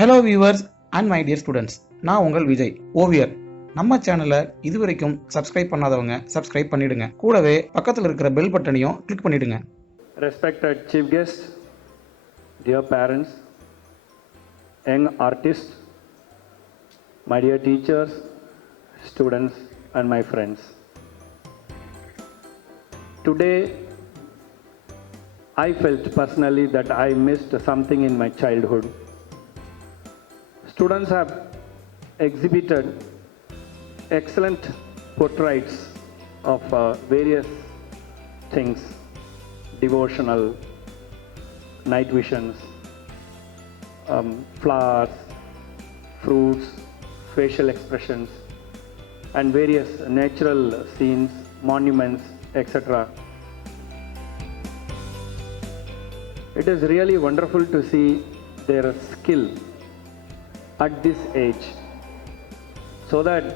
Hello viewers and my dear students, நான் உங்கள் விஜய் ஓவியர். நம்ம சேனலை இதுவரைக்கும் சப்ஸ்கிரைப் பண்ணாதவங்க சப்ஸ்கிரைப் பண்ணிடுங்க. கூடவே பக்கத்தில் இருக்கிற பெல் பட்டனையும் கிளிக் பண்ணிடுங்க. Respected chief guest, dear parents, young artists, my dear teachers, students and my friends. Today I felt personally that I missed something in my childhood. Students have exhibited excellent portraits of various things, devotional, night visions, flowers, fruits, facial expressions, and various natural scenes, monuments, etc. It is really wonderful to see their skill at this age, so that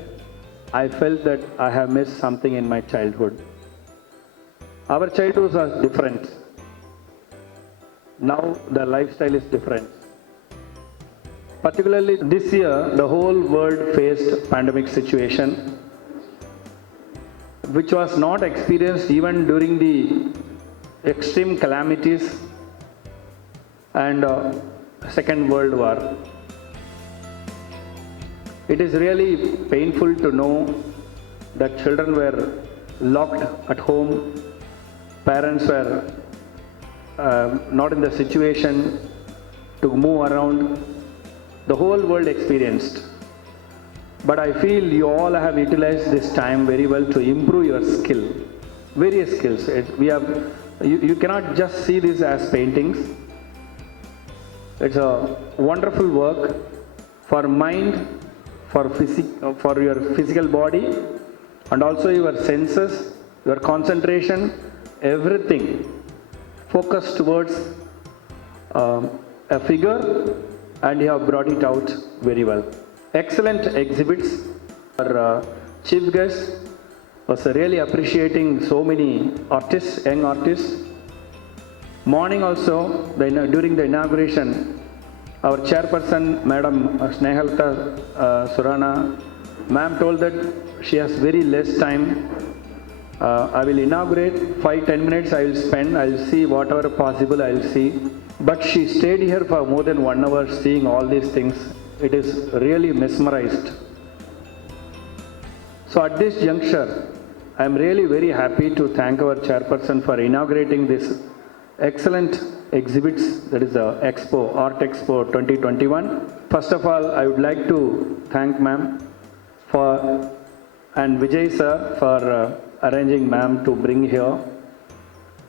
I felt that I have missed something in my childhood. Our childhoods are different. Now the lifestyle is different. Particularly this year, the whole world faced pandemic situation, which was not experienced even during the extreme calamities and Second World War. It is really painful to know that children were locked at home, parents were not in the situation to move around. The whole world experienced. But I feel you all have utilized this time very well to improve your skill, various skills. You cannot just see this as paintings. It's a wonderful work for mind, for your physical body, and also your senses, your concentration, everything focused towards a figure, and you have brought it out very well. Excellent exhibits. Our chief guest was really appreciating so many artists, young artists. Morning also, during the inauguration, our chairperson, Madam Snehalta Surana, ma'am told that she has very less time. I will inaugurate, 5-10 minutes I will spend, I will see whatever possible I will see. But she stayed here for more than 1 hour seeing all these things. It is really mesmerized. So at this juncture, I am really very happy to thank our chairperson for inaugurating this excellent exhibits, that is the Expo, Art Expo 2021. First of all, I would like to thank ma'am and Vijay sir for arranging ma'am to bring here.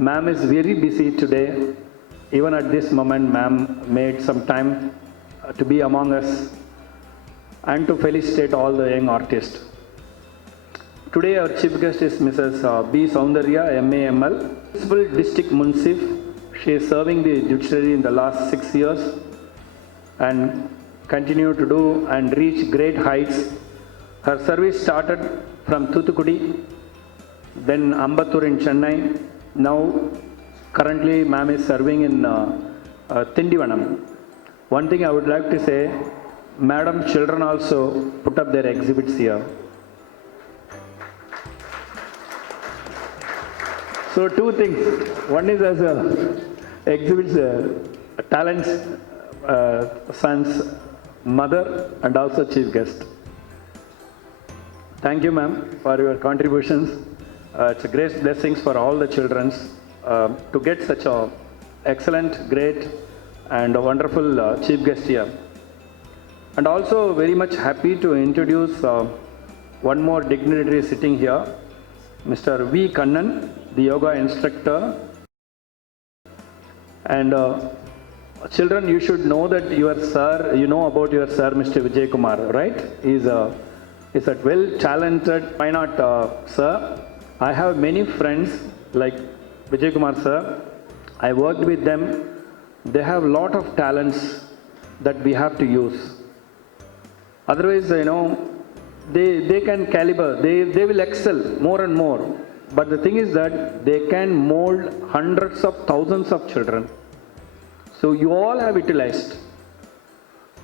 Ma'am is very busy today. Even at this moment, ma'am made some time to be among us and to felicitate all the young artists. Today our chief guest is Mrs. B. Soundarya, MAML, Principal District Munsif. She is serving the judiciary in the last 6 years and continue to do and reach great heights. Her service started from Thuthukudi, then Ambattur in Chennai. Now currently ma'am is serving in Tindivanam. One thing I would like to say, madam children also put up their exhibits here. So two things. One is as a exhibits talents, son's mother and also chief guest. Thank you ma'am for your contributions. It's a great blessings for all the children to get such a excellent, great and a wonderful chief guest here. And also very much happy to introduce one more dignitary sitting here, Mr. V. Kannan, the yoga instructor. And children, you should know that your sir, you know about your sir, Mr. Vijay Kumar, right? He's a well-talented, why not sir? I have many friends like Vijay Kumar sir. I worked with them. They have a lot of talents that we have to use. Otherwise, they can caliber, they will excel more and more. But the thing is that they can mold hundreds of thousands of children. So you all have utilized.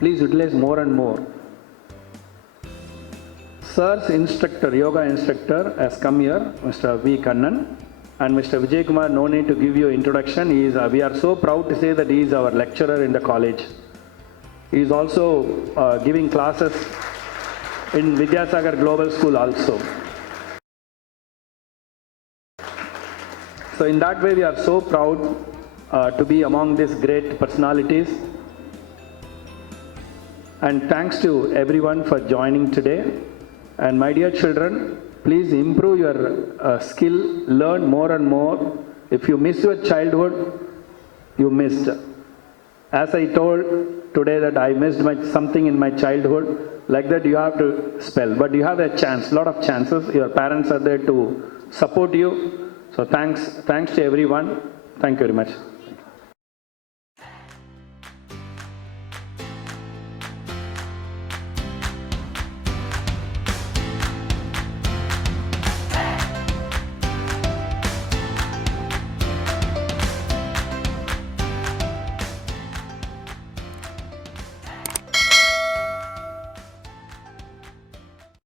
Please utilize more and more. Sir's instructor, yoga instructor has come here, Mr. V. Kannan, and Mr. Vijay Kumar, no need to give you introduction. We are so proud to say that he is our lecturer in the college. He is also giving classes in Vidhya Sagar Global School also. So in that way, we are so proud to be among these great personalities. And thanks to everyone for joining today. And my dear children, please improve your skill, learn more and more. If you miss your childhood, you missed. As I told today that I missed something in my childhood, like that you have to spell. But you have a chance, lot of chances. Your parents are there to support you. So thanks to everyone. Thank you very much.